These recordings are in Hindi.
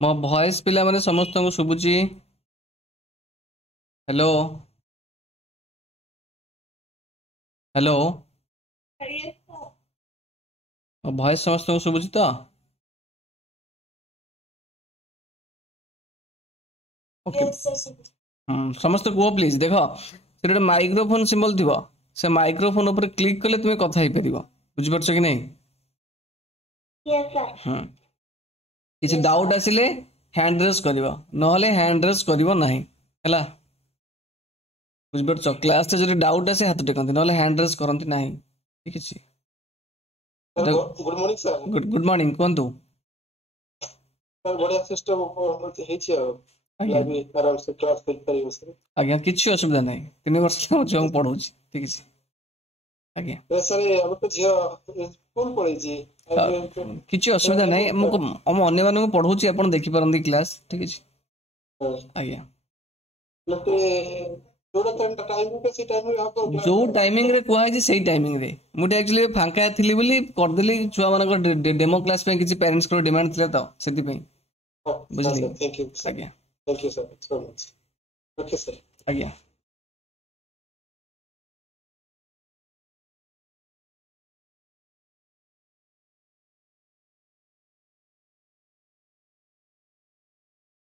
मो भॉइस पिला माने समस्त को शुभुची। Hello hello. मो भॉइस समस्त को शुभुची तो ओके। समस्त को प्लीज देख से गोटे माइक्रोफोन सिंबल थी से माइक्रोफोन ऊपर क्लिक कले तुम्हें कथा ही पार बुझी पारछ कि नहीं। किसी डाउट आसिले हैंड रेस करिवो नहले हैंड रेस करिवो नहीं हैला बुझिपारछ। क्लास रे जदि डाउट आसे हाथ टेकंती नहले हैंड रेस करंती नहीं। ठीक अछि। Good morning sir. Good morning कोंतु सर बढ़िया सिस्टम होई छै आज्ञा लाइव आराम से क्लास कर परियो सर। आज्ञा किछि असुविधा नहीं 3 वर्ष जो पढ़ौ छी। ठीक अछि आज्ञा तो सर हम तो झियो स्कूल पढ़ै छी किछि असुविधा नहीं हमको हम अन्य मानक पढ़ौ छी आपण देखि परंती क्लास। ठीक अछि आज्ञा लते जोड़ा टाइम के सी टाइम रे आपको जो टाइमिंग रे कुआ है सेही टाइमिंग रे मुटे एक्चुअली फांका थिली बोली कर देली छुआ मानक डेमो क्लास पे किछि पेरेंट्स को डिमांड थिला तो सेति पे बुझली। Thank you sir. आज्ञा thank you sir so much. Okay sir. आज्ञा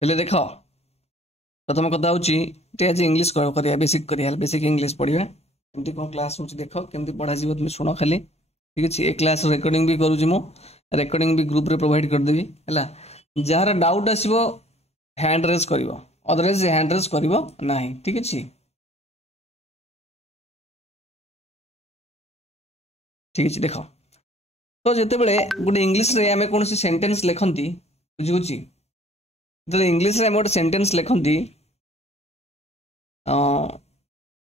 हेले देख प्रथम कथा हूँ आज इंग्लीश करिया बेसिक इंग्लीश पढ़िया केमती कौन क्लास होची देख केमती पढ़ा जीव तुम शुण खाली। ठीक अच्छे ए क्लास रेकर्डिंग भी करूँ मु रेकर्डिंग भी ग्रुप रे प्रोवाइड करदेवी है जार डाउट आसो हैंड रेज कर अदरवाइज हैंड रेज कर ना। ठीक अच्छे ठीक अच्छे देख तो जिते बड़े गोटे इंग्लीश रे आमे कौन सेंटेंस लिखती बुझी जो इंग्लीश रे गोटे सेंटेंस लिखती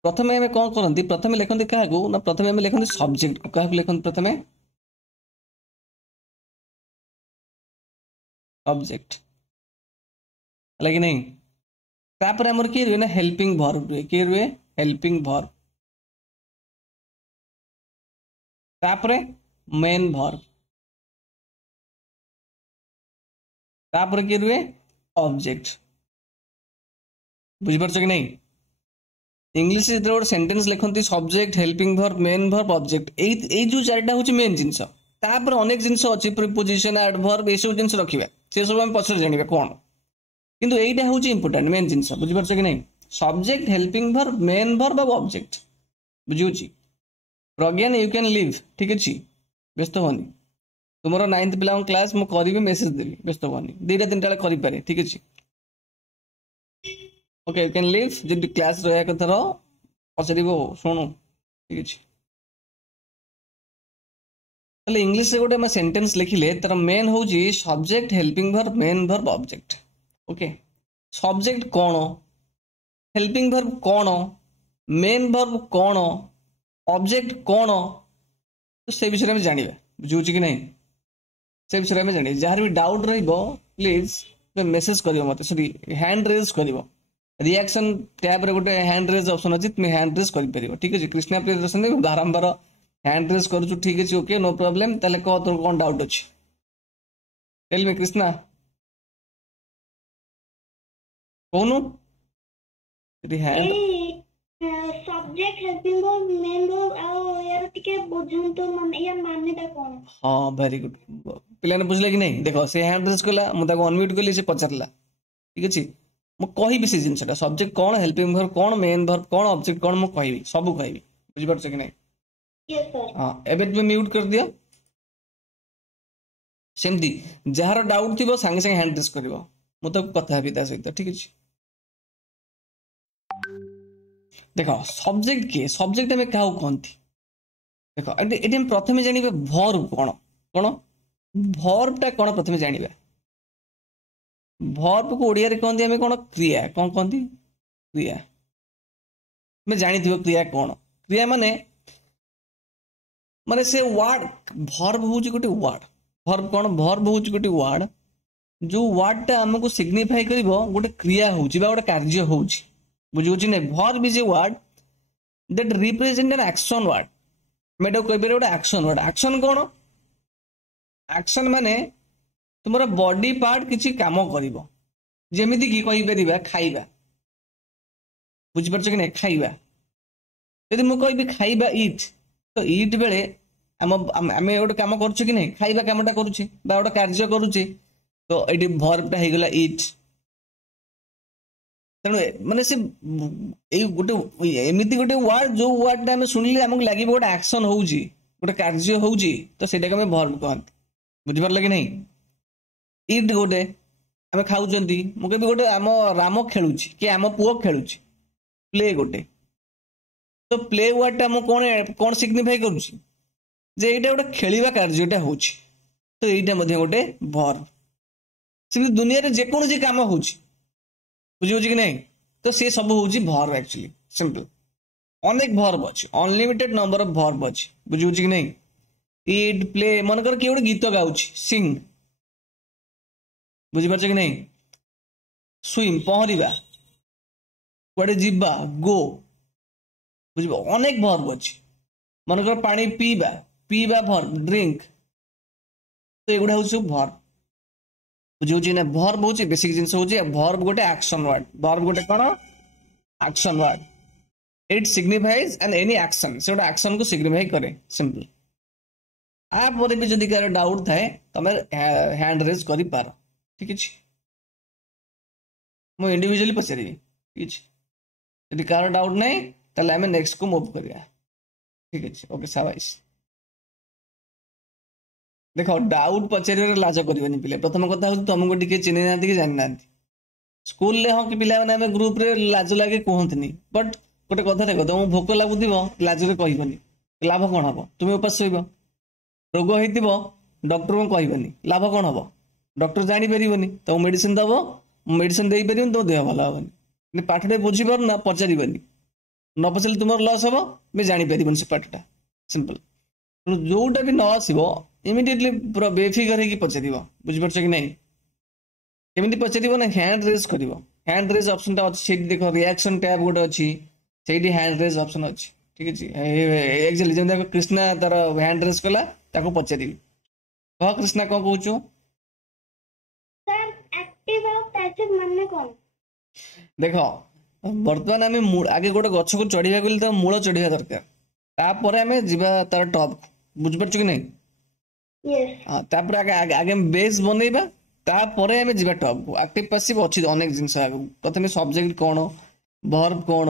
प्रथम आम कौन करती प्रथम लिखती क्या ना प्रथम आम लिखती सब्जेक्ट को क्या लिखती प्रथम सब्जेक्ट है कि नहीं। तापर आमर किए रुए ना हेल्पिंग वर्ब रुए किए रुए हेल्पिंग वर्ब तापर मेन वर्ब तापर किए रुए ऑब्जेक्ट बुझीपार कि नहीं। इंग्लिश गोटे सेंटेंस लिखती subject helping verb main verb object ए जो चारिटा हूँ मेन जिनस तापर अनेक जिनस अच्छी प्रिपोजिशन एडवर्ब ये सब जिन रखा से सब आम पचर जाना कौन किंतु एटा हूँ इंपोर्टेंट मेन जिनस बुझीपार कि नहीं। Subject helping verb main verb और ऑब्जेक्ट बुझी प्रज्ञान यू कैन लिव। ठीक अच्छे व्यस्त होनी तुम 9th पिला क्लास मुझे करी मेसेज देवी व्यस्त होनी 2टा 3टा बेले करें। ठीक अच्छे ओके यू कैन लिव जी क्लास रहा कथा पचार शुणु। ठीक अच्छे इंग्लिश रे गोटे सेंटेंस लिखिले तार मेन हूँ subject helping verb main verb object. Okay subject कौन हेल्पिंग वर्ब कौन मेन वर्ब कौन ऑब्जेक्ट कौन तो से विषय में जाना बुझे कि नहीं से विषय में जाना जार भी डाउट प्लीज मेसेज कर मत सॉरी हैंड रेज कर रिएक्शन टैब रे गोटे हैंड रेज ऑप्शन अच्छी तुम हैंड रेज कर। ठीक अच्छे कृष्णा प्रियदर्शन बारंबार हैंड रेज करूँ। ठीक अच्छे ओके नो प्रॉब्लम ताले कह तोर कौन डाउट अच्छी टेल मी कृष्णा कहूनु subject helping verb main verb आ यार टिके बुझंतो मन या मानेटा कोन। हाँ वेरी गुड पिला ने बुझले कि नहीं देखो से हैंड रेज कला मु ताको अनम्यूट कली से पचारला। ठीक अच्छे मु कहबी से जिनसटा सब्जेक्ट कौन हेल्पिंग वर्ब कौन मेन वर्ब कौन ऑब्जेक्ट कौन मु कहबी सब कहबी बुझी पारछ कि नहीं। Yes sir. हाँ एबे तुम म्यूट कर दियो सेमती जार डाउट थी सांगे सांगे हैंड रेज कर मुझे कथा ता सहित। ठीक अच्छे देख सब्जेक्ट किए सब्जेक्ट आम क्या कहती देख ये प्रथम जाना भर्ब कौन कौन भर्बटा कौन प्रथम जाना भर्ब को ओडिया कहते हैं कौन क्रिया कौन कहती क्रिया तुम्हें जानी क्रिया कौन क्रिया माने माने से वर्ड भर्ब हूँ गोटे वर्ड भर्ब कौन भर्ब हूँ गोटे वर्ड जो वर्डटा आमको सिग्निफाई कर गोटे क्रिया हूँ गोटे कार्य हूँ बुझे ना verb is a word that represent an action word मैं कह गोटे एक्शन वर्ड एक्शन कौन एक्शन माने तुमर बॉडी पार्ट किसी काम करिवो जेमिति की कहि परिबा खाइबा बुझि परछ कि नै खाइबा यदि मु कहबी खाइबा ईट तो ईट बेले आमे गोटे काम करूछु कि नै खाइबा कामटा करूछि बा गोटे कार्य करूछि तो एटी वर्बटा हे गेला ईट तेणु माने से गोटे एमिति गोटे वर्ड जो वर्डटा आमे सुनिले हमक लागिबो गोटे एक्शन होउछि गोटे कार्य होउछि तो सेटा के आमे वर्ब कहंत बुझि परले कि नै ईट गोटे आमे खाउचंती मु कहबी गोटे आम राम खेलुछि कि आम पुओ खेलुछि प्ले गोटे तो प्ले वर्डटा मु कोन सिग्निफाई करूछि जे एटा गोटे खेलिबा कार्यटा होउछि तो एटा मध्ये गोटे वर्ब से दुनिया रे जे कोन जे काम होउछि बुझियो कि नहीं तो से सब होउछि वर्ब एक्चुअली सिंपल अनेक वर्ब अछि अनलिमिटेड नंबर ऑफ वर्ब अछि बुझियो कि नहीं ईट प्ले मन कर कि गोटे गीत गाउछि सिंग बुझि परछ कि नहीं स्विम पहरिबा कुआडे जीवा गो बुझिबो अनेक वर्ब अछि मन कर पानी पीबा पीबा वर्ब ड्रिंक तो एगुडा होउछि वर्ब बुझियो ना वर्ब होउछि बेसिक जिंस होउछि वर्ब गोटे एक्शन वर्ड वर्ब गोटे कोन action word it signifies an any action से गोटे एक्शन को सिग्निफाई करे सिंपल आ पर भी जदि कार डाउट थाए तमे हैंड रेज करि पार ठीक अछि मो इंडिविजुअली पचरी ठीक अछि यदि कार डाउट नै ताले हमें नेक्स्ट को मूव करिया ठीक अछि ओके शाबाश देखो डाउट पचारे लाज करबनी पिले प्रथम कथा हो तुमको टिके चिन्ह ना कि जानि ना स्कूल ले हाँ कि पिला माने ग्रुप रे लाज लागे कहतनी बट गोटे कथा देखो तुम भोक लागुथिबो लाज रे कहबनी लाभ कोन हबो तुम उपास होइबो रोग होइतिबो डॉक्टर को कहबनी लाभ कोन हबो डॉक्टर जानि परिबनी तो मेडिसिन दबो मेडिसिन देई परिबनी तो देह भला हबनी पाठटे बुझी पर ना पचारिबनी न पचले तुम लॉस हबो मैं जानि परिबनी से पाठटा सिंपल जोटा भी न आसीबो इमिडिएटली पूरा बेफिगर है कि पचारिबो बुझि परछ कि नै केमिति पचारिबो ना हैंड रेज करिवो हैंड रेज ऑप्शन ता अछि सेठी देखो रिएक्शन टैब गोटे अछि सेठी हैंड रेज ऑप्शन अछि ठीक अछि एक्चुअली जेम देखो कृष्णा तार हैंड रेज कला ताको पचारिबी कह कृष्णा को कहूछु सर एक्टिव और पैसिव माने कोन देखो वर्तमान आमे आगे गोटे गछ को चढ़िबा गेल त मूल चढ़िबा दरकार तापर आमे जिबा तार टॉप बुझ परछ कि नै यस हां तापर आगे बेस बनेबा तापर आमे जिबा टॉप को एक्टिव पैसिव अछि अनेक जिंस आगु प्रथमे सब्जेक्ट कोन वर्ब कोन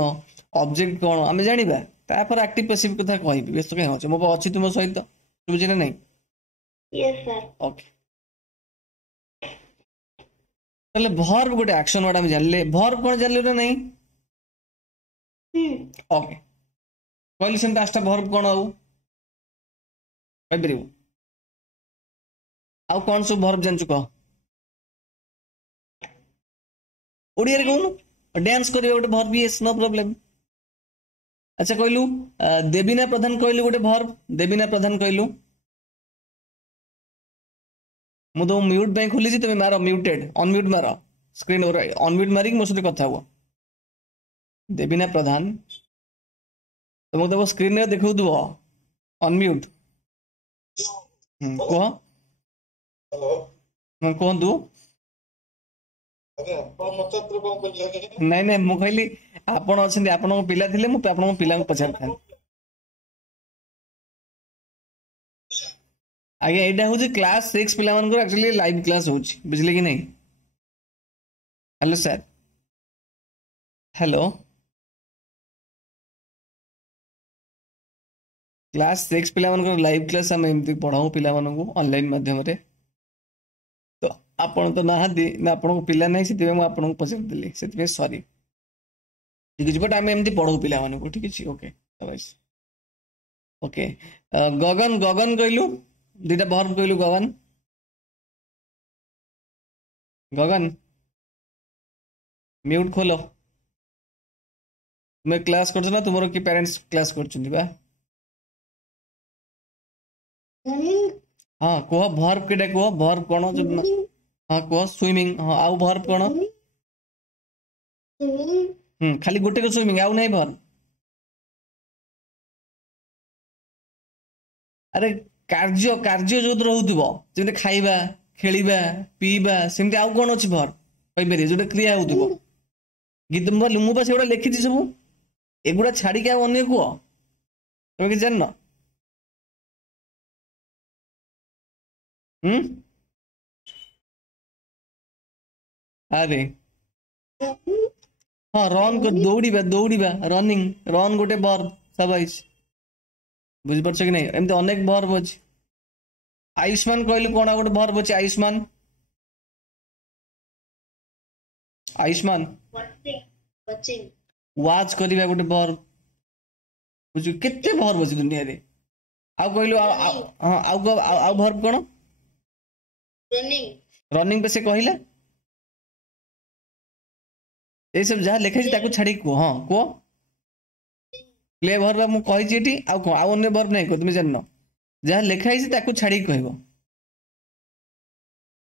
ऑब्जेक्ट कोन आमे जानिबा तापर एक्टिव पैसिव कथा कहबी व्यस्त कहीं होछ मो अछि तुम सहित बुझि ना नै यस सर ओके तले वर्ब गोटे एक्शन वर्ड हम जानले वर्ब कोन जानले ना नै ओके कहली सेम कास्टा वर्ब कोन आउ कहबरिबो आउ कोन सब वर्ब जान चुको ओडिया रे कहू डांस करियो गोटे वर्ब यस नो प्रॉब्लम अच्छा कहलु देवीना प्रधान कहलु गोटे वर्ब देवीना प्रधान कहलु मु तो म्यूट बैंक खोली छी तमे मारो म्यूटेड अनम्यूट मारो स्क्रीन और अनम्यूट मारी मो सते कथा हुआ देवीना प्रधान तुमको देखो स्क्रीन रे देखौ दबो अनम्यूट को हेलो मैं कौन दू अरे आपण मतत्र कोन बोलिया नहीं नहीं मु कहली आपण अछन आपण को पिला थिले मु आपण को पिला को पछार थान आगे एटा हो जे क्लास 6 पिला मन को एक्चुअली लाइव क्लास हो छी बुझले कि नहीं हेलो सर हेलो क्लास 6 पिला मन को लाइव क्लास हम एमती पढाऊ पिला मन को ऑनलाइन माध्यम रे तो आपण तो ना दी ना आपण को पिला नहीं सेति मैं आपण को पछार देली सेति में सॉरी ठीक है बट आम एमती पढ़ू पिला मन को ठीक है ओके ओके गगन गगन कहलु दुटा वर्ब कहलु गगन गगन म्यूट खोलो मैं क्लास करछ ना तुमरो की पेरेंट्स क्लास करछुंदी बा हां को वर्ब केडा को वर्ब कोन जब हां को स्विमिंग हां आउ वर्ब कोन खाली गोटे को स्विमिंग आउ नहीं वर्ब अरे कार्य कार्य जो रहउतबो जेते खाइबा खेलिबा पीबा सेमती आउ कौन अच्छी भर कही पारे जो क्रिया होतबो गीत मु बस एगुड़ा लिखी सब एगुड़ा छाड़ी आउ अन्य कुह तुम कि जान अरे हाँ रन कर दौड़ा दौड़ा रनिंग रन गोटे वर्ब सबाइज बुझिपार कि नहीं एमती अनेक वर्ब अच्छी आयुष्मान कहलु कौन गोटे वर्ब अच्छे आयुष्मान आयुष्मान वाच करवा गोटे वर्ब बुझ केते वर्ब अच्छी दुनिया रे आउ कहलु आउ वर्ब कौन रनिंग पे से कहला ये सब जहाँ लिखाई ताकू छाड़ी कह हाँ कह प्ले वर्ब मु कही आउ अन्य वर्ब नहीं कह तुम जान जहाँ लिखाई ताकू छाड़ी कह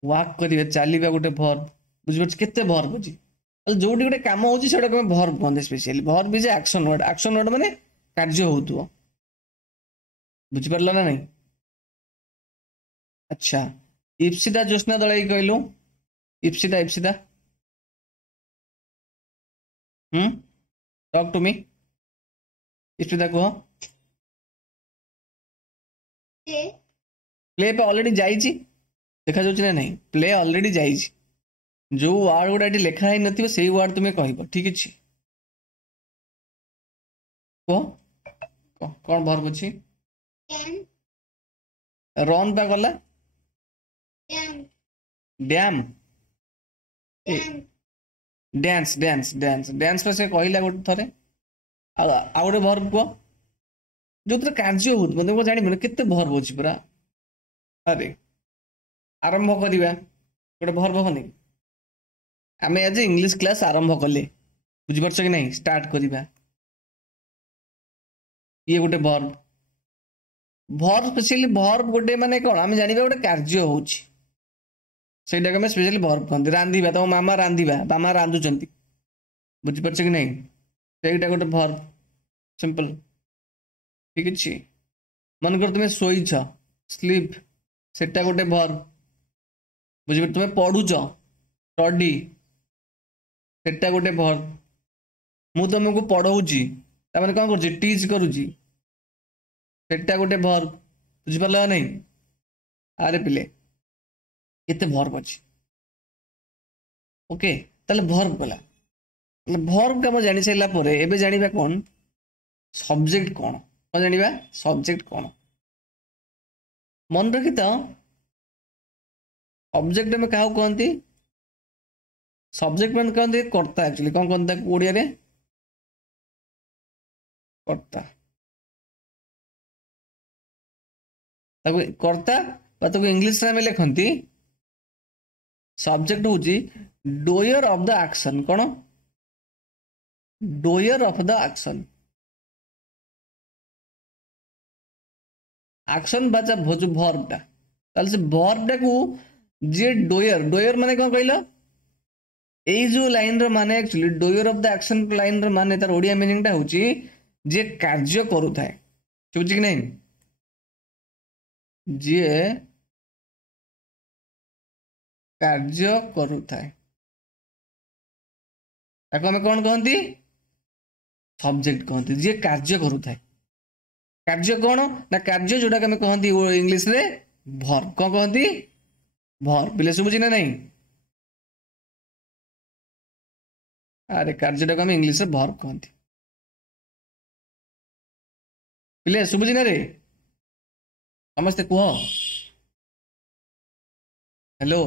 वाक कर चलवा गोटे वर्ब बुझिपार केते वर्ब अच्छी जो गोटे काम होता वर्ब कहते specially verb is action word माने कार्य हो बुझिपार ना नहीं अच्छा इप्सिता ज्योत्ना दलाई कहलु Ipsita Ipsita talk to me Ipsita कह प्ले पे ऑलरेडी जाइए देखा जाऊँ ना नहीं प्ले ऑलरेडी जाइए जो वार्ड गुड़ा ये लिखा ही नथिबो सेही वार्ड तुम्हें कहब ठीक अच्छे कह कौन वर्ब अच्छी रन पा गला dam dance dance dance dance पे से कहला गोटे थरे आ गोटे वर्ब कह जो कार्य हो मतलब जान केते वर्ब अच्छी पूरा अरे आरंभ करवा गोटे वर्ब हनी आम आज इंग्लिश क्लास आरंभ कले बुझिपार कि नहीं स्टार्ट करवा ये गोटे वर्ब वर्ब स्पेशली वर्ब गोटे माने कौन आम जाना गोटे कार्य होची सेटा को स्पेशली वर्ब कहते रांधिबा तुम मामा रांधिबा मामा रांधुचंती बुझिपार कि नहीं ସେଇଟା ଗୋଟେ verb simple ठीक अछि मन कर तुम सोईछ स्लीप सेटा गोटे verb बुझिपार तुम पढ़ुछ स्टडी सेटा गोटे verb मु तुमको पढ़ाऊची तामाने कोन करछि टीच करूची सेटा गोटे verb बुझिपारला नहीं अरे पिले केते verb अछि ओके ताले verb कला वर्ब का जानी सारा पर एबे जानिबा कौन सब्जेक्ट कौन कौन जानिबा सब्जेक्ट कौन मन रखी तो सब्जेक्ट में क्या कहती सब्जेक्ट में कहते कर्ता एक्चुअली कौन कहता ओडिया रे कर्ता ताको कर्ता ताको इंग्लिश में लिखती सब्जेक्ट होची डोयर ऑफ द एक्शन कौन doer of the action action बाचा भोजु वर्ब टा ताल से वर्ब टा को जे डोयर डोयर माने कोन कहलो एई जो लाइन रो माने actually doer of the action line रो माने तार ओडिया मीनिंग टा होची जे कार्य करू थाए बुझी कि नहीं जे कार्य करू थाए ताको हमें कोन कहंती सब्जेक्ट कहते जे कार्य करू थाए कार्य कौन ना कार्य जोटा के कहती इंग्लिश रे वर्ब कौन कहती वर्ब पिले सुबुझी ना नहीं अरे कार्य टाक इंग्लिश रे वर्ब कहती पिले सुबुझी ना रे समस्ते कह हेलो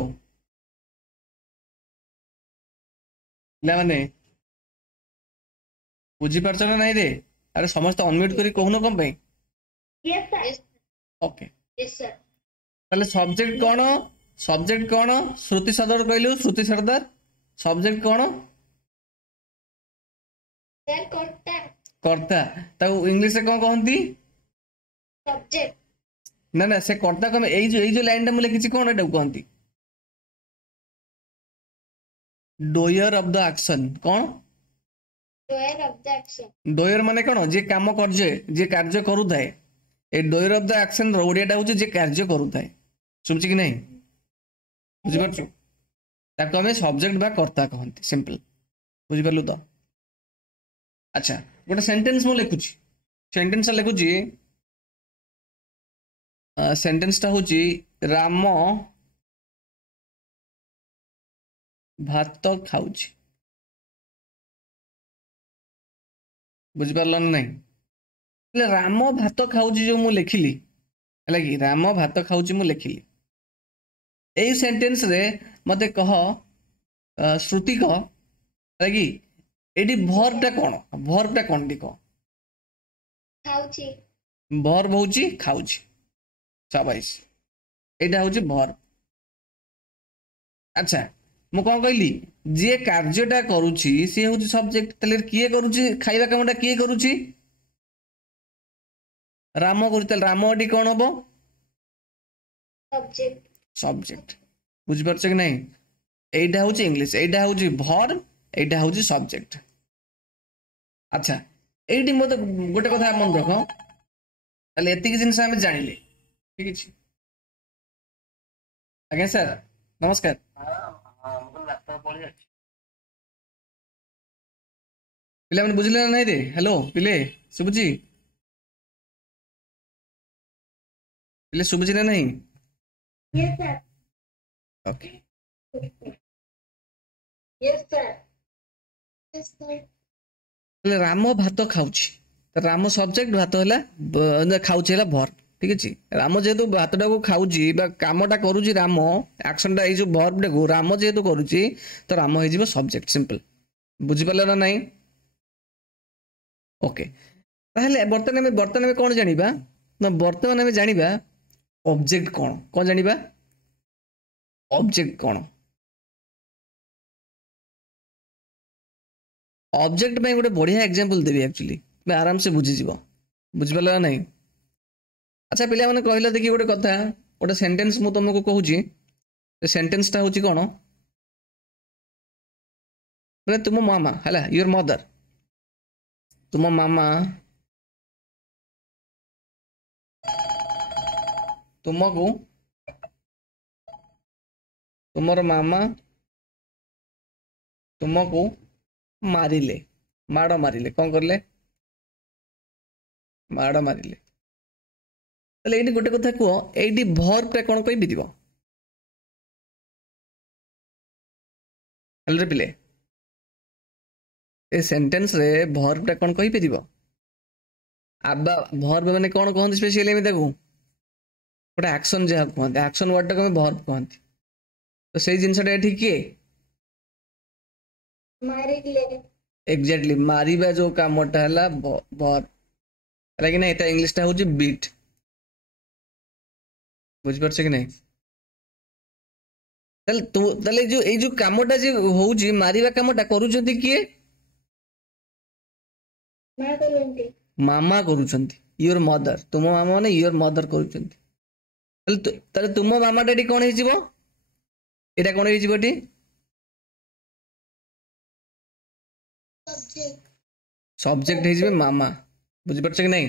माने बुझीपार ना नहीं रे अरे समस्त अनम्यूट करी कहून कम पे ओके ताले सब्जेक्ट कौन श्रुति सरदार कहलु श्रुति सरदार सब्जेक्ट कौन कर्ता ताऊ इंग्लिश रे कौन कहंती सब्जेक्ट ना ना से कर्ता कम एई जो लाइन टा मु लिखिछि कौन एटा कहंती डोयर ऑफ द एक्शन कौन डोयर माने कौन जे काम करजे जे कार्य करू थाए ए doer of the action Odia टा होचे जे कार्य करू थाए सुबछि कि नहीं बुझिपारछु ताको हमें सब्जेक्ट बा कर्ता कहंती सिंपल बुझिपारलु तो अच्छा गोटे सेंटेंस मु लिखुची सेंटेंस लिखुची सेंटेंस टा होची राम भात खाउची बुझिपारल नहीं राम भात खाउची जो मु लिखिली है कि राम भात खाउची मु लिखिली एई सेंटेंस रे मते कह श्रुति कह है कि एडी भर्बटा कोन भर्बटा कोन दी कह खाउची भर्ब होची खाउची शाबाश एटा होची भर्ब अच्छा मु कौन कहली जे कार्यटा करूची सी होची सब्जेक्ट तले किए करूची खाइबा कामटा किए करूची राम करूची तले राम एडी कोन हबो सब्जेक्ट सब्जेक्ट बुझ पारछ कि नहीं एटा होची इंग्लिश एटा होची भर्ब एटा होची सब्जेक्ट अच्छा एटी मते गोटे कथा मन रखो तले एतिक जिंस हम जानिले ठीक अछि आज्ञा सर नमस्कार पिले मैंने बुझले ना नहीं रे हेलो पिले सुबुची पिले सुबुची ना नहीं yes sir okay yes sir yes sir Ram भात खाउची तो राम सब्जेक्ट भात है खाउची है भर्ब ठीक अच्छे राम जेहेतु भातटा को खाऊची कामटा करुची राम एक्शनटा ये जो भर्बटा को राम जेहेतु करुची तो राम हो सब्जेक्ट सिंपल बुझिपारे ना नहीं ओके ताहले बर्तमान में कौन जानिबा ना बर्तमान में जानिबा ऑब्जेक्ट कौन जानिबा ऑब्जेक्ट कौन ऑब्जेक्ट में गोटे बढ़िया एग्जांपल देबी एक्चुअली मैं आराम से बुझीजिव बुझिपारे ना नहीं अच्छा पिला मैंने कहला देखी गोटे कथा गोटे सेंटेंस मु तुमको कहूची सेंटेंस टा होची कौन बोले तुम मामा है योर मदर तुम मामा तुमको तुमर मामा तुमको मारिले माड़ मारिले कौन करले माड़ मारिले ताले एटी गोटे कथा कह एटी भर्बटा कौन कहि दिदिबो हेलो रे पिले ए सेंटेंस रे भर्बटा कौन कहि परिबो आबा भर्ब माने कौन कहंती स्पेशली एमि ताकू गोटे एक्शन जहा कहंती एक्शन वर्ड टाको भर्ब कहंती तो सेही जिंसटा एठी के मारिले एग्जैक्टली मारिबा जो कामटा हला भर्ब लेकिन एटा इंग्लिश टा होची बीट बुझ पारछ कि नहीं तले जो ए जो कामटा जे होउची मारिबा कामटा करूचंती किए मां करंती मामा करूचंती योर मदर तुम मामा माने योर मदर करूचंती तले तुम मामाटा एटी कोन हेजिबो एटा कोन हेजिबो एटी सब्जेक्ट हेजिबे मामा बुझ पारछ कि नहीं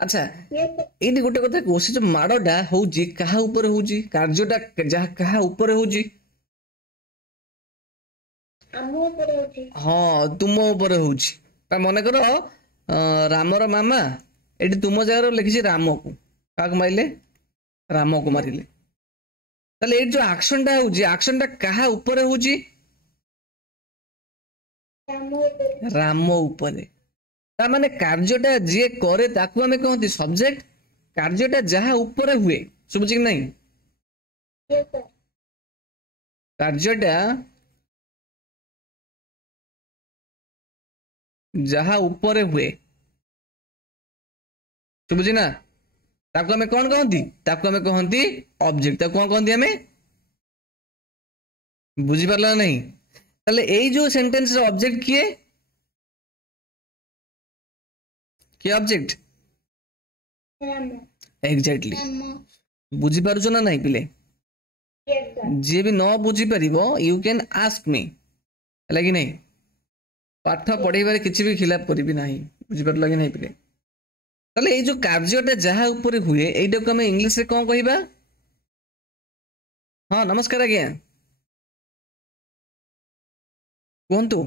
अच्छा ये गोटे कथा कह से जो माड़टा होउची कहा ऊपर होउची कार्यटा जहा कहा ऊपर होउची हमो ऊपर होउची हाँ तुम ऊपर होउची ता मने करो रामर मामा एटी तुम जगह लिखिছি राम को काक मारिले राम को मारिले ताले ए जो एक्शनटा होउची एक्शनटा कहा ऊपर होउची राम ऊपर ता माने कार्यटा जे करे ताकू हमें कहती सब्जेक्ट कार्यटा जहा ऊपर हुए सुबुची कि नहीं यस सर कार्यटा जहा ऊपर हुए सुबुची ना ताकू हमें कौन कहती ताकू हमें कहती ऑब्जेक्ट ताकू कौन कहती हमें बुझी पारला नहीं ताले एई जो सेंटेंस रे ऑब्जेक्ट किए क्या ऑब्जेक्ट राम एग्जैक्टली राम बुझी पारुछ ना नहीं पिले यस सर जे भी न बुझी पारिबो यू कैन आस्क मी है कि नहीं पाठ पढ़ेबारे किसी भी खिलाफ करी नहीं बुझी पारल कि नहीं पिले ताले ए जो कार्यटा जहा ऊपर हुए एटा को हम इंग्लिश रे कोन कहिबा हाँ नमस्कार आज्ञा कहतु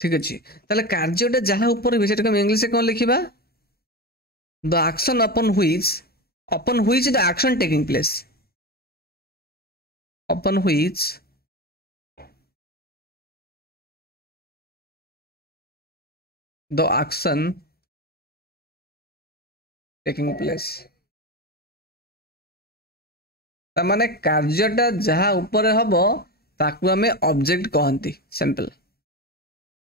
ठीक अच्छे ताले कार्यटा जहाँ ऊपर हुए सेटा इंग्लिश कौन लिखा the action upon which the action taking place upon which the action taking place तामाने कार्यटा जहाँ ऊपर हम ताकू आमे ऑब्जेक्ट कहती सिंपल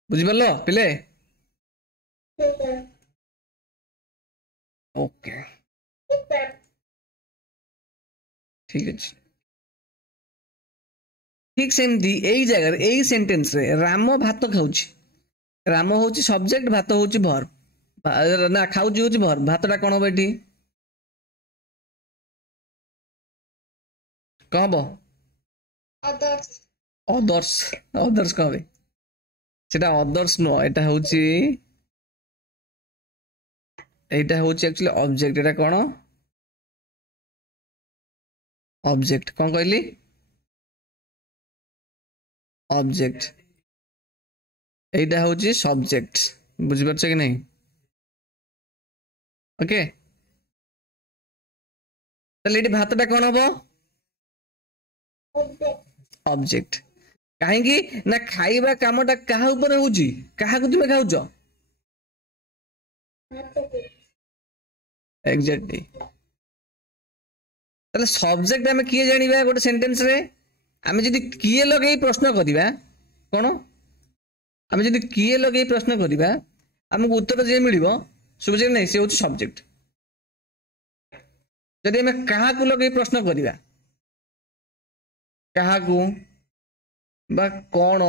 बुझिपाल पिले ओके ठीक अच्छे ठीक सेमती यही जगह यही सेंटेंस रे राम भात खाऊची राम हूँ सब्जेक्ट भात हूँ भर ना खाऊची हूँ भर भातटा कौन हम ये कौन हम अदर्स अदर्स कह सेटा अदर्स नुह एटा हूँ एक्चुअली ऑब्जेक्ट एटा कौन ऑब्जेक्ट कौन कहली ऑब्जेक्ट एटा हूँ सब्जेक्ट बुझीपार कि नहीं ओके ताले भातटा कौन हम ऑब्जेक्ट कहीं ना खाइबा कामटा क्या ऊपर होउची क्या तुम खाऊच एग्जैक्टली ताले सब्जेक्ट आम किए जानिबा गोटे सेंटेंस रे आम जदि किए लगे प्रश्न करिबा कोन आम जदि किए लगे प्रश्न करिबा हमको उत्तर जे मिलिबो सुबुझे नहीं से होची सब्जेक्ट जदि आम कहा को लगे प्रश्न करिबा कहा को बा कौन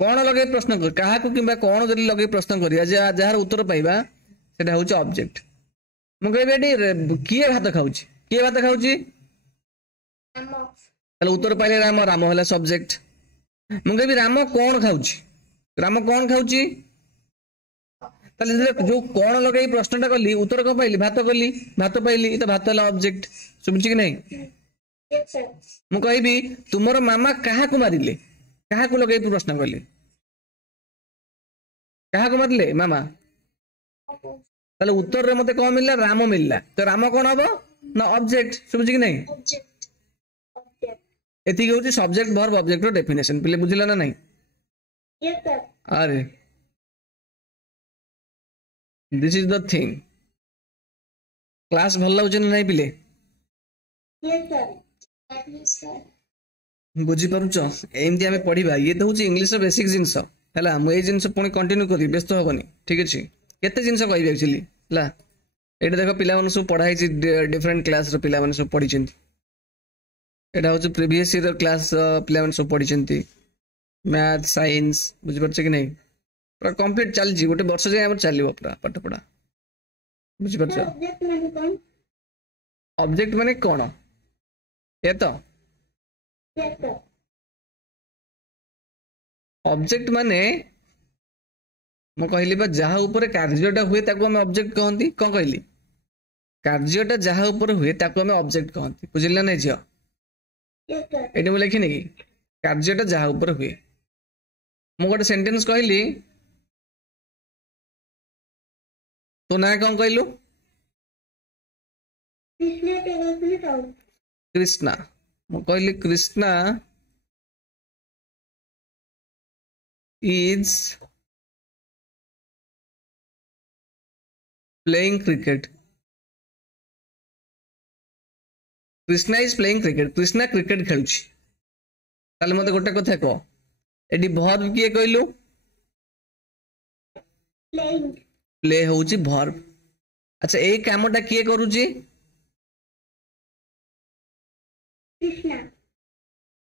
कौन लगे प्रश्न कर कहा को किंबा कौन जदि लगे प्रश्न करिया जार उत्तर पाइबा सेटा होची ऑब्जेक्ट मु कहबे किए भात खाऊची किए भात खाऊची ताले उत्तर पाइले राम राम होला सब्जेक्ट मु कहबी राम कौन खाऊची राम कौन खाऊची ताले जो कौन लगे प्रश्नटा कली उत्तर कौन पाइली भात कली भात पाइली तो भात होला ऑब्जेक्ट सुबुची कि नहीं मु कहबी तुमर मामा क्या को मारिले क्या को लगे प्रश्न कली क्या को मारिले मामा ताले उत्तर रे मते कौन मिलला राम मिलला तो राम कौन हम ना ऑब्जेक्ट सुबुझी कि नहीं एति होची सब्जेक्ट वर्ब ऑब्जेक्ट रो डेफिनेशन पिले बुझिला ना नहीं यस सर अरे this is the thing class भल लागुछ ना नहीं पिले यस सर बुझी पारुछ एमती आम पढ़ा ये तो हूँ इंग्लिश बेसिक जिनस है मुझे जिनस पुणी कंटिन्यू करी व्यस्त हेनी ठीक अच्छे केते जिनस कह एक्चुअली है ये देख पिला सब पढ़ाई डिफरेंट क्लास पिला सब पढ़ी यहाँ हूँ प्रिवियस ईयर क्लास पिला सब पढ़ी मैथ साइंस बुझीपार कि नहीं पूरा कंप्लीट चलती गोटे वर्ष जाए चलो पूरा पाठ पढ़ा बुझीपार ऑब्जेक्ट माने कौन ये तो यस सर ऑब्जेक्ट माने मु कहली बा जहाँ ऊपर कार्यटा हुए ताको हमें ऑब्जेक्ट कहती कौन कहली कार्यटा जहाँ ऊपर हुए ताको हमें ऑब्जेक्ट कहती बुझिला नहीं झियो यस सर एटी मु लिखिनी कि कार्यटा जहाँ ऊपर हुए मु गोटे सेंटेंस कहली तो ना कौन कहलु कृष्ण तेजस्वी साहू कृष्णा मु कहली Krishna is playing cricket Krishna is playing cricket Krishna cricket खेलुची ताले मते गोटे कथा कह एडी वर्ब किए कहलु प्लेइंग प्ले होउची वर्ब अच्छा ए कामटा किए करूची कृष्णा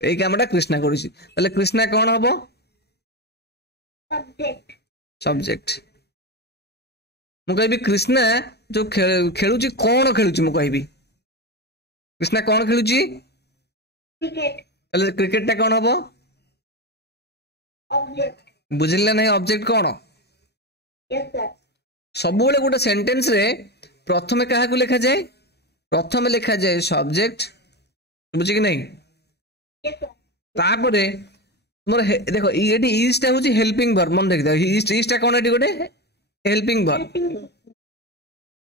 ए कामटा कृष्णा करूची ताले कृष्णा कौन हबो सब्जेक्ट सब्जेक्ट मु कहबी कृष्णा जो खेलुची कौन खेलुची मु कहबी कृष्णा कौन खेलुची क्रिकेट ताले क्रिकेटटा कौन हबो ऑब्जेक्ट बुझिला नहीं ऑब्जेक्ट कौन यस सर सब गोटे सेंटेंस रे प्रथम क्या लिखा जाए प्रथम लिखा जाए सब्जेक्ट बुझी कि नहीं तापरे तुम देख ये इजटा हूँ हेल्पिंग वर्ब मन देखिए इजटा कौन ये गोटे हेल्पिंग वर्ब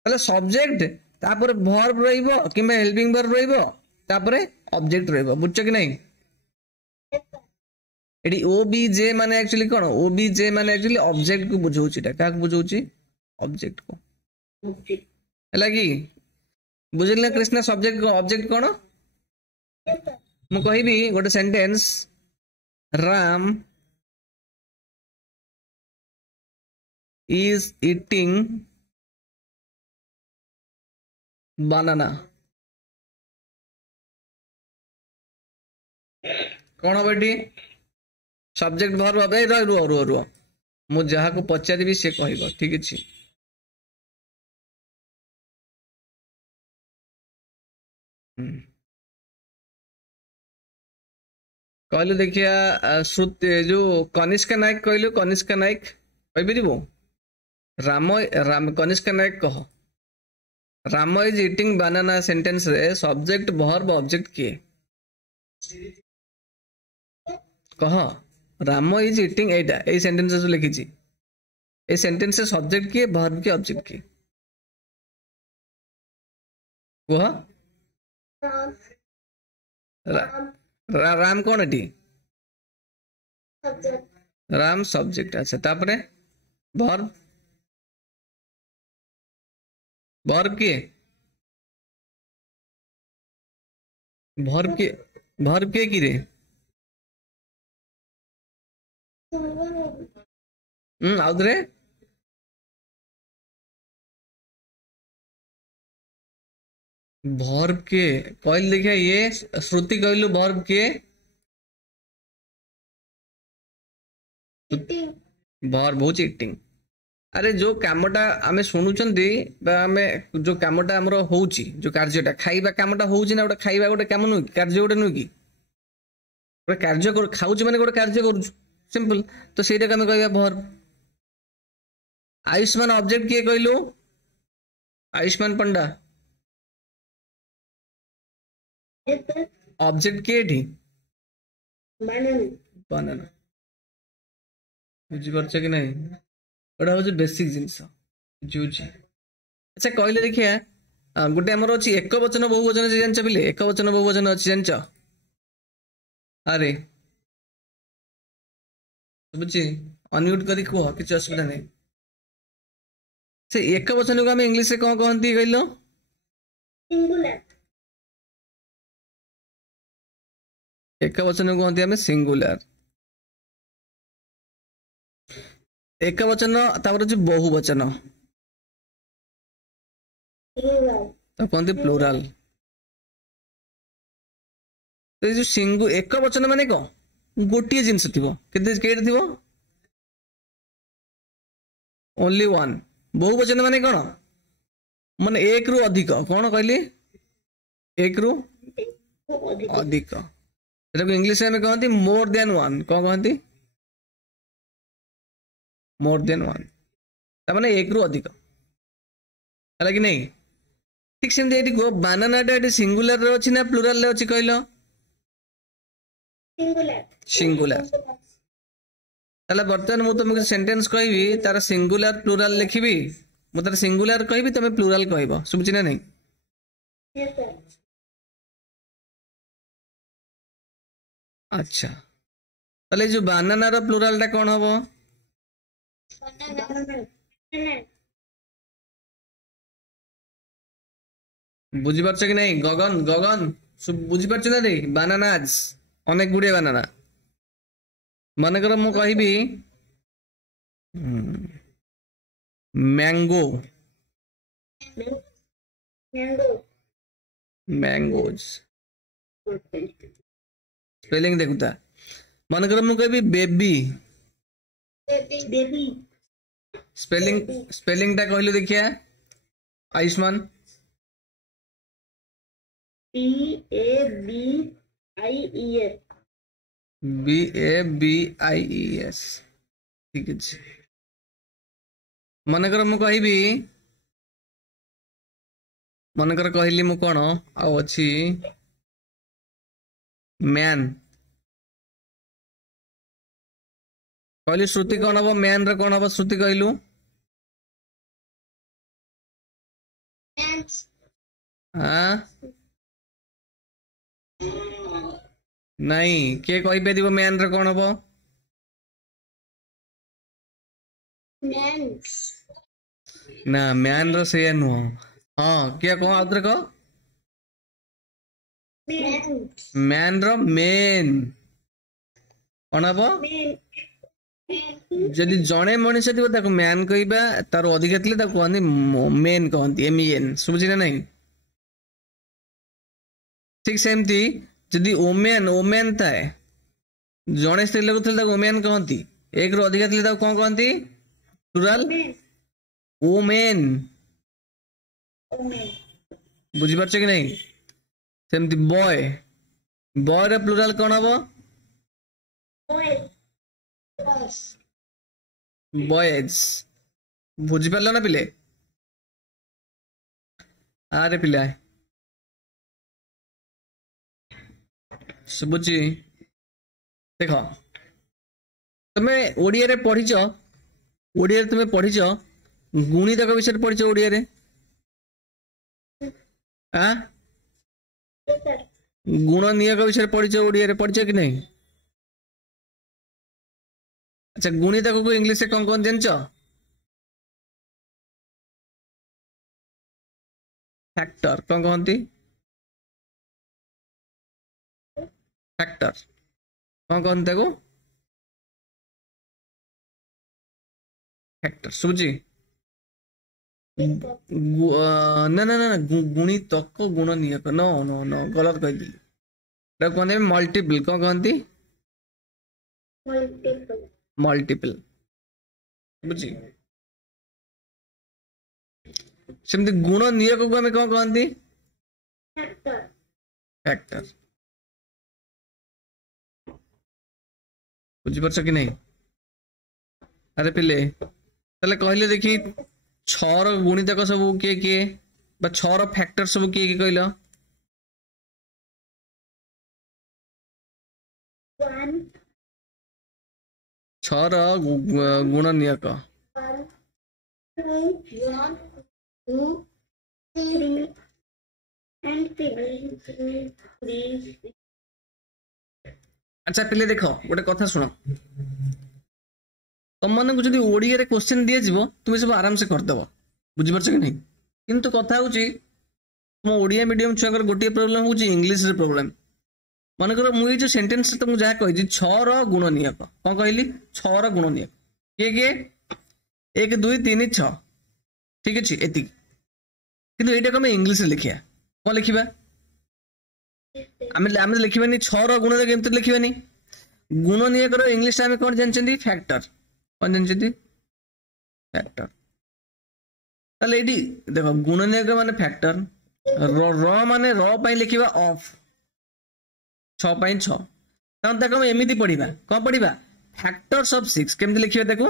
ताले सब्जेक्ट तापर वर्ब रहिबो किंबा हेल्पिंग वर्ब रहिबो तापर ऑब्जेक्ट रहिबो बुझछ कि नहीं एडी ओबीजे माने एक्चुअली कोन ओबीजे माने एक्चुअली ऑब्जेक्ट को बुझौछि ता का बुझौछि ऑब्जेक्ट को हैला कि बुझिल ना कृष्णा सब्जेक्ट को ऑब्जेक्ट कोन मु कहिबी गोटे sentence Ram is eating banana कौन बेटी सब्जेक्ट भर रुह रुह रुह मु जहाँ को पचारि से कह ठीक अच्छे कहलु देखिया श्रुति जो कनिष्का नायक कहलु कनिष्का नायक कह राम राम कनिष्का नायक कह Ram is eating banana sentence रे सब्जेक्ट वर्ब ऑब्जेक्ट किए कह Ram is eating Etah a sentence जो लिखी ए सेंटेंस से सब्जेक्ट किए वर्ब किए ऑब्जेक्ट किए कह राम कौन एटी राम सब्जेक्ट अच्छा तापरे वर्ब वर्ब किए वर्ब के की रे आउद्रे वर्ब के कहल देखिए ये श्रुति कहलु वर्ब के वर्ब हो इटिंग अरे जो कामटा आमे शुणुचंदी आमे जो कामटा हमरो होउची जो कार्यटा खाइबा कामटा होउची ना गोटे खाइबा गोटे काम नु कार्य गोटे नु कि गोटे कार्य कर खाउची माने गोटे कार्य करूछु सिंपल तो सेटा कमे कहबा वर्ब आयुष्मान ऑब्जेक्ट के कहलु आयुष्मान पंडा ऑब्जेक्ट के ठी बनाना बुझी परछ कि नहीं गोटा हूँ बेसिक जिनस बुझे अच्छा कहले देखिए गोटे आमर अच्छी एक वचन बहुवचन जान पे एक वचन बहुवचन अच्छी जान अरे बुझी अनम्यूट कर कह कि असुविधा नहीं से एक वचन को आम इंग्लीश रे कौन कहती कहल एक वचन को कहते आम सिंगुलर एक वचन तापर जो बहुवचन तो कहते प्लूराल तो जो सिंगु एक वचन माने कौन गोटे जिनस थी के ओनली वन बहुवचन माने कौन माने एक रु अधिक कौन कहली एक रु अधिक इंग्लिश में कहती मोर देन वन कौन कहती मोर देन वन ताने एक रु अधिक है कि नहीं ठीक सेमती बानाना सिंगुलर रे अच्छी ना प्लूराल रे अच्छी कहल सिंगुलर ताले बर्तमान मु तुमको सेंटेंस कहबी तार सिंगुलर प्लूराल लिखिबी मु तार सिंगुलर कहबी तमे प्लूराल कहबो सुबुची ना नहीं यस सर अच्छा ताले जो बानाना रो प्लूराल टा कोन हबो बुझी पारछ कि नहीं गगन गगन बुझी पारछ ना नहीं बानानाज अनेक गुड़े बानाना मन कर मु कहबी मैंगो मैंगोज स्पेलिंग देखुता मन कर मु कहबी बेबी बेबी स्पेलिंग टा कहलु देखिया आयुष्मान BABIES BABIES ठीक है मनकर मु कहबी मनकर कहली मु कौन आउ अच्छी मैन कहली श्रुति कौन हम मैन रे कौन हम श्रुति कहलु हाँ नहीं किए कहि परिबो मैन रे कौन हम ना मैन रो से नुह हाँ किए कह आउथरे कह मैन रो मेन कौन हम जदि जड़े मनीष थी ताको मैन कहबा तार अधिक थे कहते मेन कहती एमईएन सुबुझी ना नहीं ठीक सेमती जदि ओमेन ओमेन थाए जड़े स्त्री लोक थे ओमेन कहती एक रु अधिक थे कौन कहती प्लुराल ओमेन बुझीपार कि नहीं सेमती बॉय बॉय रे प्लुराल कौन हम बॉयज बुझीपार ना पिले आरे पिला सुबुची देख तुम्हें ओडिया रे पढ़ीच ओडिया रे तुम्हें पढ़ीच गुणितक विषय पढ़ीच ओडिया रे गुणनियक विषय पढ़ीच ओडिया रे पढ़ीच कि नहीं अच्छा गुणितक को इंग्लिश से कौन कौन जानच फैक्टर कौन कहती फैक्टर कौन कहते को फैक्टर सुबुची ना ना ना गुणितक गुणनियक नो नो नो गलत कही कहते मल्टीपल कौन कहती मल्टीपल बुझी सेमती गुण नियक को हमें कौन कहती फैक्टर बुझीपार कि नहीं अरे पिले ताले कहले देखी छर गुणितक सब किए किए बा छर फैक्टर सब किए किए कहल छर गुणनियक अच्छा पिले देख गोटे कथा शुण तुम मान जो ओडिया रे क्वेश्चन दिए जीवो तुम सब आराम से करदेव बुझीपार कि नहीं किंतु कथा हूँ तुम ओडिया मीडियम छुआ गोटे प्रोब्लेम हूँ इंग्लीश रे प्रोब्लेम मनकर मुझे जो सेंटेंस तुमको जहाँ कही छर गुणनियक कौन कहली छर गुणनियक किए किए 1 2 3 6 ठीक अच्छे एति किंतु एटा को इंग्लिश लिखिया कौन लिखा आम लिखानी छर गुणनियक एमती लिखानी गुणनियक इंग्लिश आम कौन जानते फैक्टर कौन जानते फैक्टर ताले ये देख गुणनियक माने फैक्टर र माने र पाई लिखा ऑफ 6 पाई 6 तक एमती पढ़ा कौन पढ़ा फैक्टर्स ऑफ 6 केमती लिखा देखो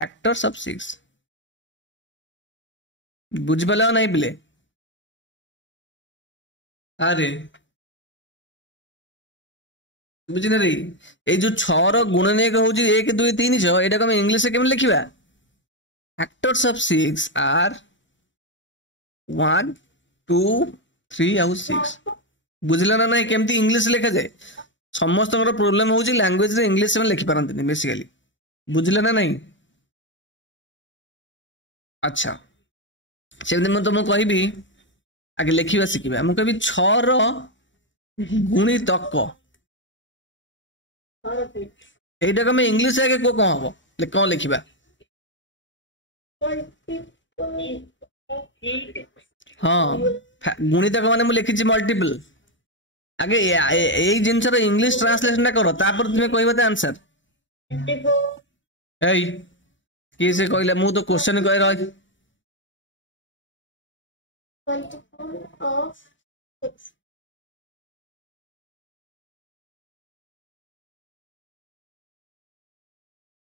फैक्टर्स ऑफ 6 बुझिपाल नहीं पिले अरे बुझी ना रही ये जो 6 गुणनियक हूँ 1 2 3 6 यहाँ को इंग्लिश केम लिखा फैक्टर्स ऑफ 6 आर 1 2 3 आउ 6 बुझल ना नहीं केमती इंग्लिश लिखा जाए समस्त प्रोब्लेम हूँ लैंग्वेज इंग्लिश में लिखि पारती बेसिकली बुझल ना नहीं अच्छा सेमती मुझे तुमको कहबी आगे लिखा शिखा मुझे कहबी 6 गुणितक এইটা আমি ইংলিশ আগে কো কম হবো কোন লিখিবা हाँ गुणितक माने मु लिखिछि मल्टीपल आगे এই জিনিসর ইংলিশ ট্রান্সলেশনটা করো তারপর তুমি কইবা তে आंसर এই কি সে কইলা মু তো क्वेश्चन কই রই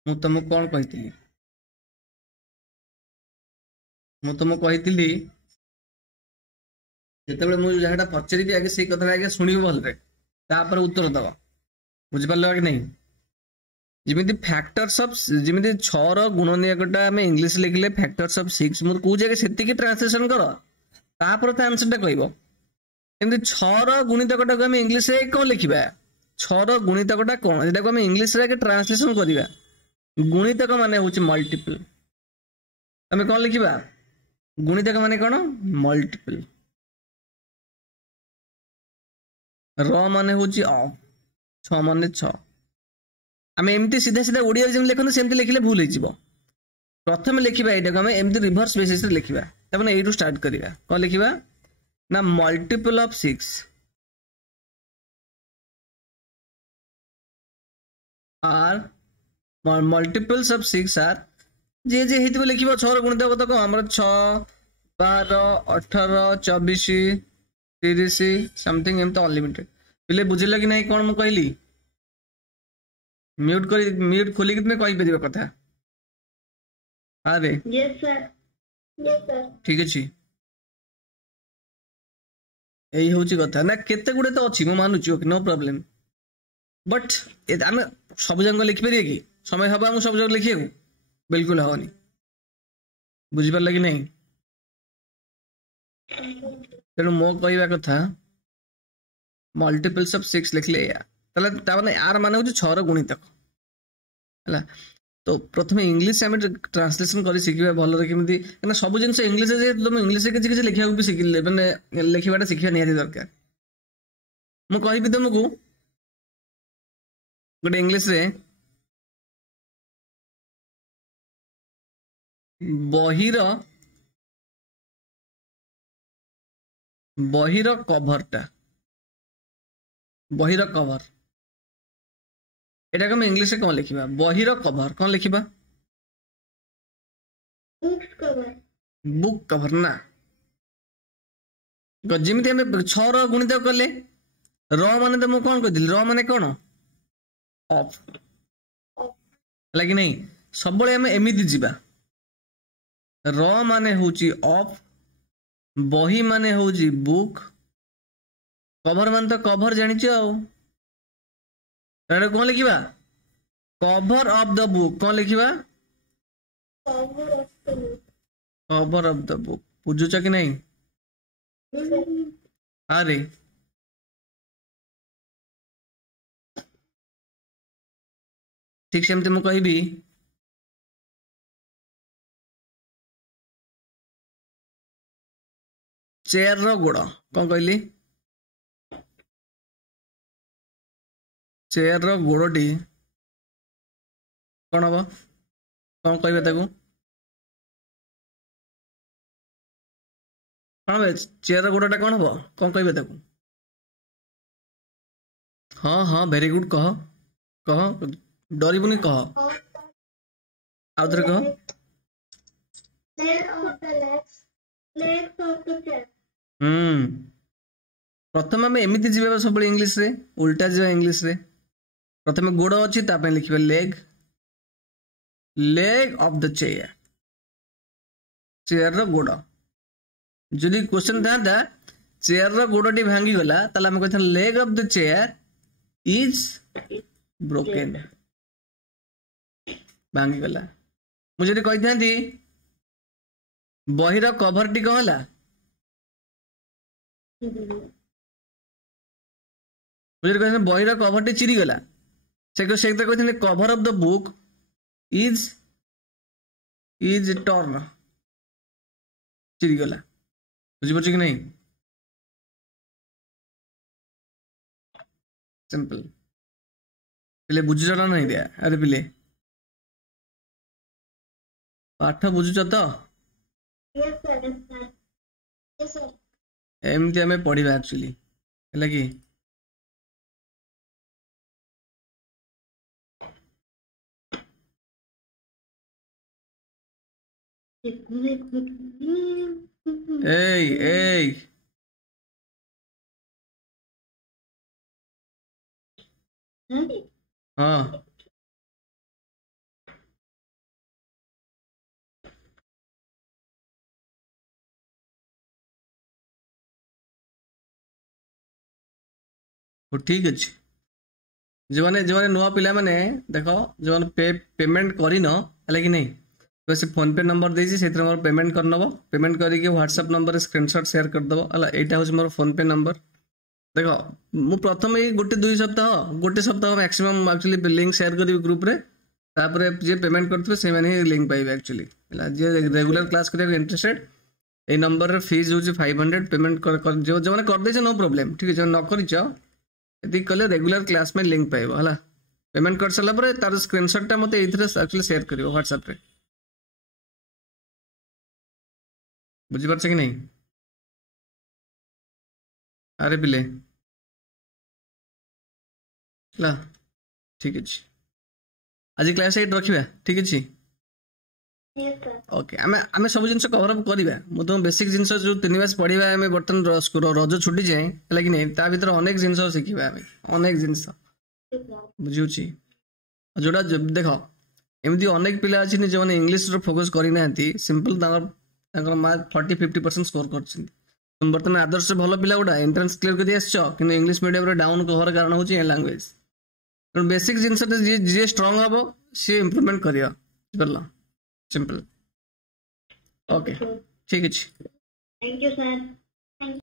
मु तुमको कौन कही ମୁଁ ତୁମକୁ କହିଥିଲି ଯେତେବେଳେ ମୁଁ ଯାହାଟା ପଚାରିବି ଆଗେ ସେଇ କଥାଟା ଆଗେ ଶୁଣିବ ଭଲରେ, ତାପରେ ଉତ୍ତର ଦବ। ବୁଝିପାରିଲ କି ନାହିଁ? ଯେମିତି ଫ୍ୟାକ୍ଟର୍ସ ଅଫ, ଯେମିତି 6ର ଗୁଣନୀୟକଟା ଆମେ ଇଂଲିଶ ଲେଖିଲେ ଫ୍ୟାକ୍ଟର୍ସ ଅଫ 6, ମୁଁ କହୁଛି ଆଗେ ସେତିକି ଟ୍ରାନ୍ସଲେସନ କର, ତାପରେ ତା ଆନ୍ସରଟା କହିବ। ଏମିତି 6ର ଗୁଣିତକଟାକୁ ଆମେ ଇଂଲିଶରେ କଣ ଲେଖିବା? 6ର ଗୁଣିତକଟା କଣ, ଯେଟାକୁ ଆମେ ଇଂଲିଶରେ ଆଗେ ଟ୍ରାନ୍ସଲେସନ କରିବା। ଗୁଣିତକ ମାନେ ହଉଛି ମଲ୍ଟିପଲ। ଆମେ କଣ ଲେଖିବା? ଗୁଣିତକ ମାନେ କଣ? ମଲ୍ଟିପଲ। ର ମାନେ ହଉଛି ଅଫ, 6 ମାନେ 6। ଆମେ ଏମିତି ସିଧା ସିଧା ଓଡ଼ିଆରେ ଯେମିତି ଲେଖନ୍ତୁ ସେମିତି ଲେଖିଲେ ଭୁଲ ହେଇଯିବ। ପ୍ରଥମେ ଲେଖିବା ଏଇଟାକୁ ଆମେ ଏମିତି ରିଭର୍ସ ବେସିସରେ ଲେଖିବା। ତାମାନେ ଏଇଠୁ ଷ୍ଟାର୍ଟ କରିବା। କଣ ଲେଖିବା ନା ମଲ୍ଟିପଲ ଅଫ 6 ଆର୍ ମଲ୍ଟିପଲ୍ସ ଅଫ 6 ଆର୍, ଯିଏ ଯିଏ ହେଇଥିବ ଲେଖିବ। 6ର ଗୁଣିତକ ତ କଣ ଆମର 6, 12, 18, 24, 30 ସମଥିଙ୍ଗ ଏମିତି ଅନଲିମିଟେଡ। ପିଲେ ବୁଝିଲ କି ନାହିଁ କଣ ମୁଁ କହିଲି? म्यूट खोलिक तुम कहीपर कथा। अरे यस सर, यस सर। ठीक अच्छे, यही हूँ कथा ना। केते गुड़े तो अच्छी मु मानुची, ओके नो प्रॉब्लम, बट आम सब जंग लिखिपर कि समय हम आम सब जगह लिखा बिल्कुल हेनी। बुझिपार कि नहीं? तेणु मो कहवा कथा मल्टीपल्स ऑफ 6 लिखले या यार मान हूँ 6 गुणितक है। तो प्रथम इंग्लीश आम ट्रांसलेसन कर शिखा भल केमी, सब जिन इंग्लीश तुम इंग्लीश किसी किसी लिखा भी शिखिले मैंने लिखा शिखा निहाती दरकार। मु कहि तुमको गोटे इंग्लीश रे बहिर कभरटा, बहिर कभर एटा हम इंग्लिश कौन लिखा? बहिर कभर कौन लिखा? बुक कभर ना। जमी आम 6 गुणित कले र माने तो मुझे कौन कही र माने कौन? ऑफ है कि नहीं? सब आम एमती जीवा। र माने हूँ ऑफ, बही माने हूँ बुक, कभर मान तो कभर जानी कौन लिखा? कभर ऑफ द बुक कौन लिखा? Cover of the book. बुझुच कि नहीं? अरे ठीक से मुझे कहि चेयर रो गोड़ कौन कहली? चेयर रो गोड़टी कौन हम कौन कह कौन चेयर गोड़टा कौन हम कौन कह? हाँ हाँ वेरी गुड, कह कह डरबुनि, कह आउ थे कह। प्रथम आम एमती जीवा सब इंग्लीश रे, उल्टा जीवा इंग्लीश रे। प्रथम गोड़ अच्छी लिखा leg, leg of the chair, chair रो गोड़। जदि क्वेश्चन था चेयर रो गोड़टी भांगी गला ताले हम कहथा leg of the chair is broken, भांगी गला। मुझे कही था बहिर कभर टी कौन है? मुझे कही बहिर कभर टी चिरी गला, से कहते cover of the book is torn, चिरी गला। बुझीपार कि नहीं? सिंपल। पिले बुझुच ना नहीं दिया? अरे पिले पाठ बुझुच तो? एमती आम पढ़ा एक्चुअली है कि हाँ हो ठीक अच्छे जो मैंने नुआ पिला माने देखो जो पेमेंट करन है कि नहीं तो से फोन पे नंबर देसी से मोर पेमेंट करनब पेमेंट करके व्हाट्सएप नंबर स्क्रीनशॉट शेयर करदेव है यहाँ हूँ मोर फोन पे नंबर देख मु प्रथम ये गोटे सप्ताह मैक्सिमम एक्चुअली लिंक शेयर करी ग्रुप रे तापर जे पेमेंट करते से लिंक पाइबे एक्चुअली जे रेगुलर क्लास करने इंटरेस्टेड ये नंबर फीस हूँ 500 पेमेंट जो मैंने करदे नो प्रॉब्लम ठीक है जो न कर कले रेगुलर क्लास में लिंक पाइब है पेमेंट कर सारा पर तार स्क्रीनशॉट मत एक्चुअली शेयर कर व्हाट्सएप रे बुझीपार कि नहीं अरे पिले ठीक अच्छे आज क्लास 8 रखा ठीक अच्छे ओके आमे सब जिन कवर अप करवा मुझे तुम बेसिक जिन जो 3 मास पढ़ा आम बर्तमान रज छुट्टी जाए है कि नहीं ता भर अनेक जिन शिखा अनेक जिन बुझे जोड़ा देख एमती अनेक पिला अच्छे जो मैंने इंग्लीश फोकस करना सिंपल मार्क 40-50% स्कोर कर तुम बर्तमान आदर्श भल पिला गुड़ा एंट्रेंस क्लियर कर इंग्लीश मीडियम डाउन हर कारण हूँ लैंग्वेज तेणु बेसिक जिन जी स्ट्रंग हम सी इम्प्रूवमेंट कर सिंपल ओके ठीक अच्छे थैंक यू सर।